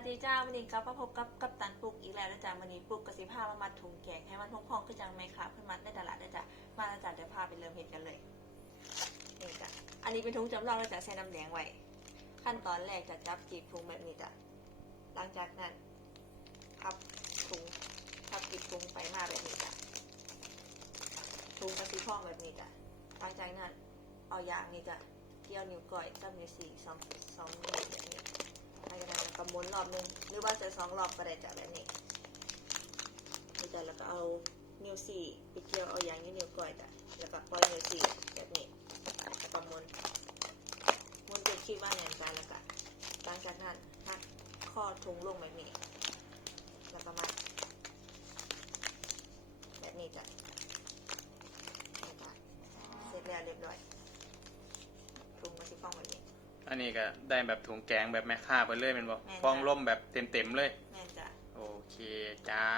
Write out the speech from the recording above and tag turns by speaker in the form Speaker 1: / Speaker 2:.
Speaker 1: วัสดีจ้าวันนี้กลับมาพบกับกัปตันปุกอีกแล้วนะจ๊ะวันนี้ปุกกระสิพามามัดถุงแกงให้มันพองๆขึ้นจังไหมครับเพื่อนมัดได้ตลาดนะจ๊ะมาแล้วจ้ะเดี๋ยวพาไปเริ่มเห็ดกันเลยนี่จ้ะอันนี้เป็นถุงจำลองนะจ๊ะใส่น้ำแดงไว้ ขั้นตอนแรกจะจับจีบถุงแบบนี้จ้ะหลังจากนั้นพับถุงพับจีบถุงไปมาแบบนี้จ้ะถุงกระสิพองแบบนี้จ้ะหลังจากนั้นเอายางนี่จ้ะเกี่ยวนิ้วก้อยกับนิ้วสี่สองสองนิ้วแบบนี้ อบหนึ่งหรือว่าจะสองรอบก็ได้จากแบบนี้นี่จ้ะแล้วก็เอานิ้วสี่ไปเกี่ยวเอายางนิ้วก้อยจ้ะแล้วก็ปล่อยนิ้วสี่แบบนี้แล้วก็มุนมุนจนคิดว่าแน่นใจแล้วก็หลังจากนั้นหักข้อทุงลงแบบนี้แล้วก็มัดแบบนี้จ้ะเสร็จแล้วเรียบร้อยทุงมาที่ฟองแบบนี้
Speaker 2: อันนี้ก็ได้แบบถุงแกงแบบแม่ค้าไปเลยเป็นบอก
Speaker 1: แม่นจ้ะ
Speaker 2: ฟองล่มแบบเต็มๆเลย
Speaker 1: แม่นจ้ะ
Speaker 2: โอเคจ้าครับ